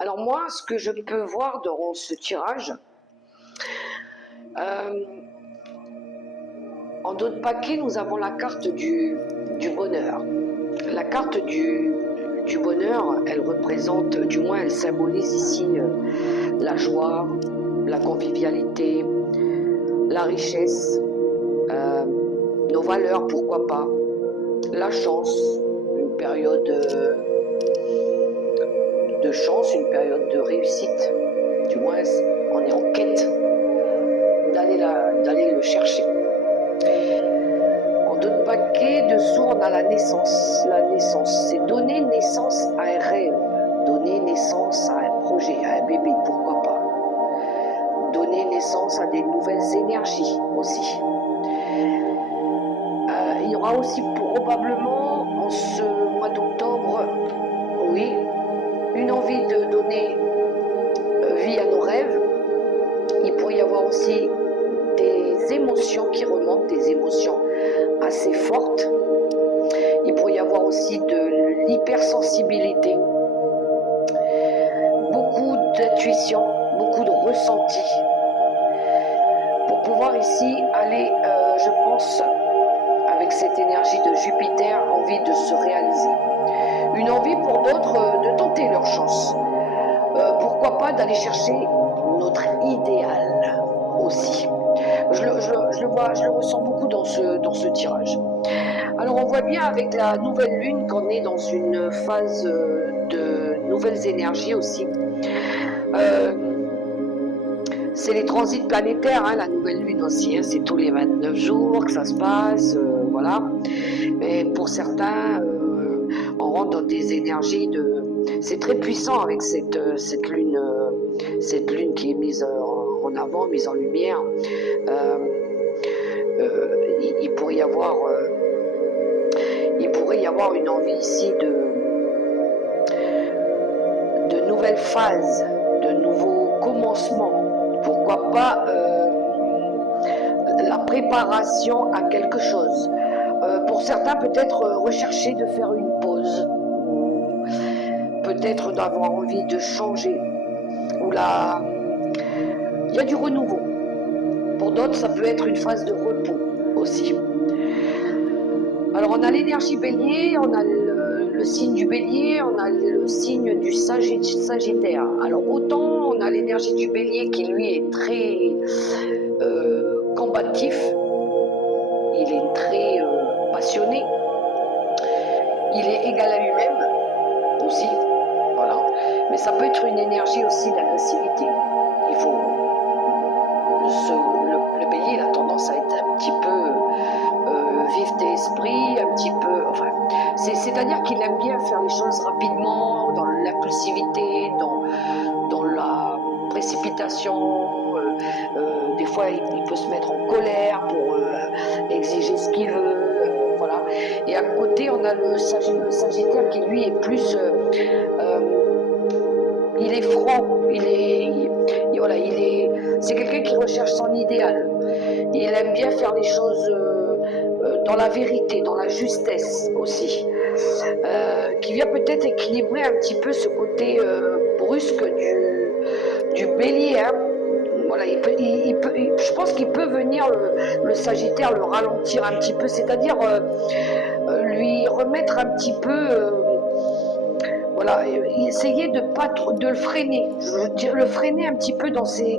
Alors moi, ce que je peux voir dans ce tirage, euh, en dos de paquet, nous avons la carte du bonheur. La carte du bonheur, elle représente, du moins elle symbolise ici la joie, la convivialité, la richesse, euh, nos valeurs, pourquoi pas, la chance, une période de chance, une période de réussite. Du moins, on est en quête d'aller le chercher. En d'autres paquets, dessous, on a la naissance. La naissance, c'est donner naissance à un rêve, donner naissance à un projet, à un bébé, pourquoi pas. Donner naissance à des nouvelles énergies aussi. Il y aura aussi probablement, en ce mois d'octobre, oui, une envie de donner vie à nos rêves. Il pourrait y avoir aussi des émotions qui remontent, des émotions assez fortes. Il pourrait y avoir aussi de l'hypersensibilité, beaucoup d'intuition, beaucoup de ressenti, pour pouvoir ici aller, je pense, avec cette énergie de Jupiter, envie de se réaliser. Une envie pour d'autres de tenter leur chance. Pourquoi pas d'aller chercher notre idéal aussi. Je le ressens beaucoup dans ce tirage. Alors on voit bien avec la nouvelle lune qu'on est dans une phase de nouvelles énergies aussi. C'est les transits planétaires, hein, la nouvelle lune aussi, hein, c'est tous les 29 jours que ça se passe, voilà. Mais pour certains, on rentre dans des énergies de... C'est très puissant avec cette lune qui est mise en avant, mise en lumière. Il pourrait y avoir une envie ici de nouvelles phases, de nouveaux commencements. Pourquoi pas la préparation à quelque chose. Pour certains, peut-être rechercher de faire une pause, peut-être d'avoir envie de changer, ou il y a du renouveau. Pour d'autres, ça peut être une phase de repos aussi. Alors on a l'énergie bélier, on a le signe du bélier, on a le signe du sagittaire. Alors autant on a l'énergie du bélier qui lui est très combatif, il est très passionné, il est égal à lui-même aussi, voilà. Mais ça peut être une énergie aussi d'agressivité. Il faut le bélier, il a tendance à être un petit peu vif d'esprit, un petit peu, enfin, c'est-à-dire qu'il aime bien faire les choses rapidement, dans l'impulsivité, dans la précipitation. Des fois, il peut se mettre en colère pour exiger ce qu'il veut, voilà. Et à côté, on a le Sagittaire qui lui est plus, il est franc, c'est quelqu'un qui recherche son idéal. Il aime bien faire les choses dans la vérité, dans la justesse aussi, qui vient peut-être équilibrer un petit peu ce côté brusque du bélier, hein. Voilà, je pense qu'il peut venir le Sagittaire le ralentir un petit peu, c'est-à-dire lui remettre un petit peu, voilà, essayer de pas trop, de le freiner, je veux dire le freiner un petit peu dans ses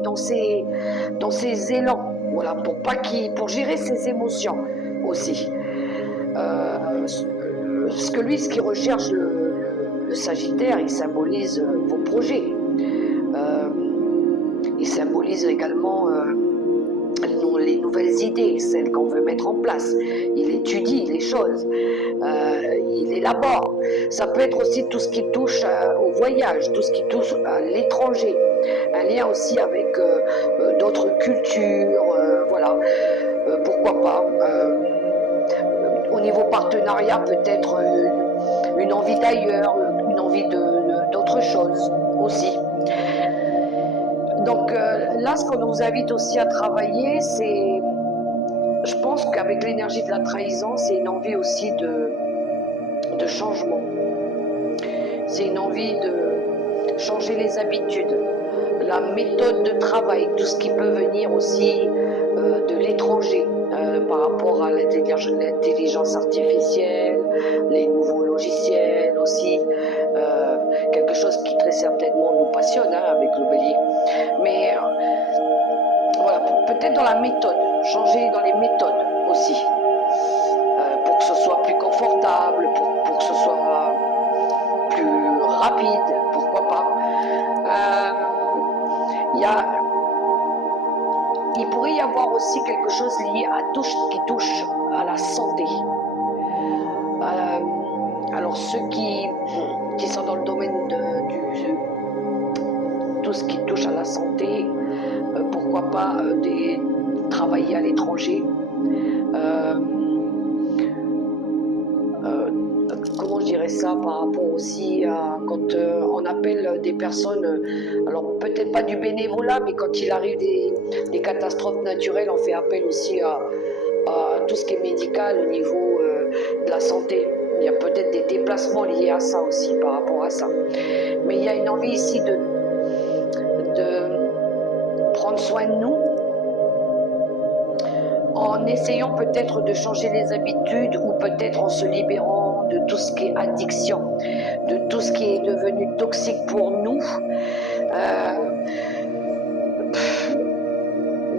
élans, voilà, pour gérer ses émotions aussi. Parce que lui, ce qu'il recherche, le Sagittaire, il symbolise vos projets. Il symbolise également les nouvelles idées, celles qu'on veut mettre en place. Il étudie les choses, il élabore. Ça peut être aussi tout ce qui touche au voyage, tout ce qui touche à l'étranger, un lien aussi avec d'autres cultures, voilà. Pourquoi pas. Au niveau partenariat, peut-être une envie d'ailleurs, une envie d'autre chose aussi. Donc là, ce qu'on nous invite aussi à travailler, c'est, je pense qu'avec l'énergie de la trahison, c'est une envie aussi de changement. C'est une envie de changer les habitudes, la méthode de travail, tout ce qui peut venir aussi de l'étranger par rapport à l'intelligence artificielle, les nouveaux logiciels aussi, quelque chose qui très certainement nous passionne avec le bélier. Mais voilà, peut-être dans la méthode, changer dans les méthodes aussi, pour que ce soit plus confortable, pour que ce soit plus rapide, pourquoi pas. Il pourrait y avoir aussi quelque chose lié qui touche à la santé. Alors ceux qui sont dans le domaine tout ce qui touche à la santé, pourquoi pas travailler à l'étranger. Comment je dirais ça par rapport aussi à quand on appelle des personnes, alors peut-être pas du bénévolat, mais quand il arrive des catastrophes naturelles, on fait appel aussi à tout ce qui est médical au niveau de la santé. Il y a peut-être des déplacements liés à ça aussi par rapport à ça. Mais il y a une envie ici de prendre soin de nous en essayant peut-être de changer les habitudes ou peut-être en se libérant de tout ce qui est addiction, de tout ce qui est devenu toxique pour nous.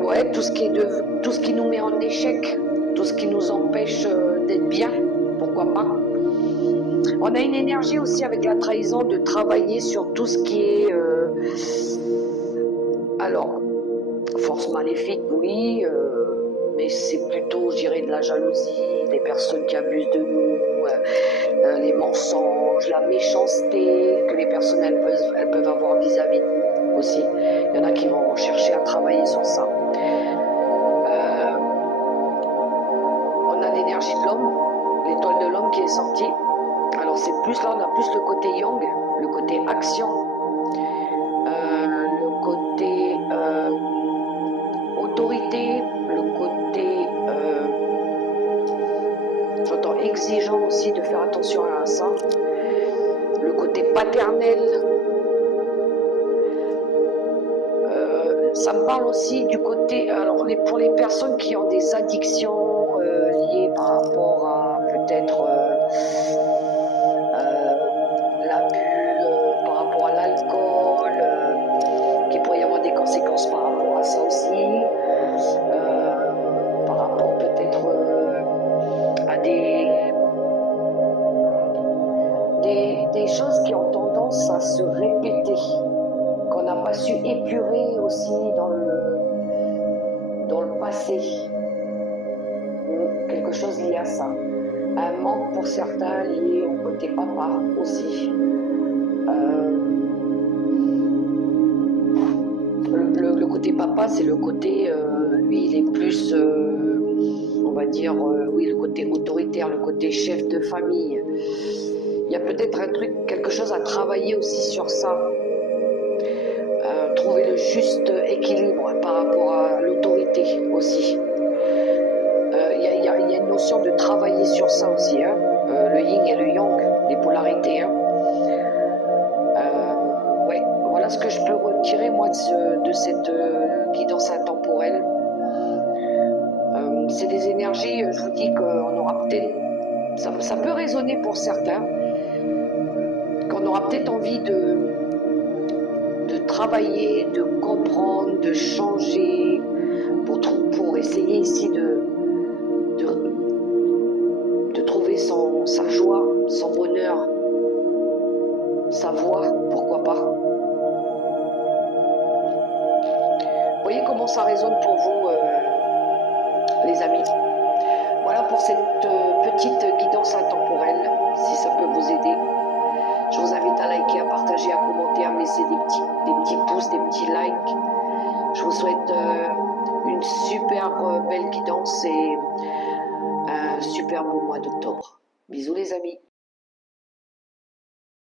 Ouais, tout ce qui nous met en échec, tout ce qui nous empêche d'être bien, pourquoi pas. On a une énergie aussi avec la trahison de travailler sur tout ce qui est alors force maléfique, oui, mais c'est plutôt, je dirais, de la jalousie, des personnes qui abusent de nous, les mensonges, la méchanceté que les personnes elles peuvent avoir vis-à-vis de nous aussi. Il y en a qui vont chercher à travailler sur ça. On a l'énergie de l'homme, l'étoile de l'homme qui est sortie. Alors c'est plus là, on a plus le côté yang, le côté action, le côté autorité, le côté j'entends exigeant aussi de faire attention à ça, le côté paternel. Ça me parle aussi du côté, alors pour les personnes qui ont des addictions liées par rapport à peut-être l'abus, par rapport à l'alcool, qu'il pourrait y avoir des conséquences par rapport à ça aussi, par rapport peut-être à des choses qui ont tendance à se répéter, qu'on n'a pas su épurer aussi dans le passé. Quelque chose lié à ça. Un manque pour certains lié au côté papa aussi. Le côté papa, c'est le côté, lui, il est plus, on va dire, oui, le côté autoritaire, le côté chef de famille. Il y a peut-être quelque chose à travailler aussi sur ça. Trouver le juste équilibre par rapport à l'autorité aussi. Il y a une notion de travailler sur ça aussi, hein. Le yin et le yang, les polarités. Hein. Ouais, voilà ce que je peux retirer moi de cette guidance intemporelle. C'est des énergies, je vous dis qu'on aura peut-être, ça peut résonner pour certains, qu'on aura peut-être envie de travailler, de comprendre, de changer, pour essayer ici de trouver sa joie, son bonheur, sa voix, pourquoi pas. Vous voyez comment ça résonne pour vous, les amis. Voilà pour cette petite guidance intemporelle, si ça peut vous aider. Je vous invite à liker, à partager, à commenter, à me laisser des petits pouces, des petits likes. Je vous souhaite une super belle guidance et un super beau mois d'octobre. Bisous les amis.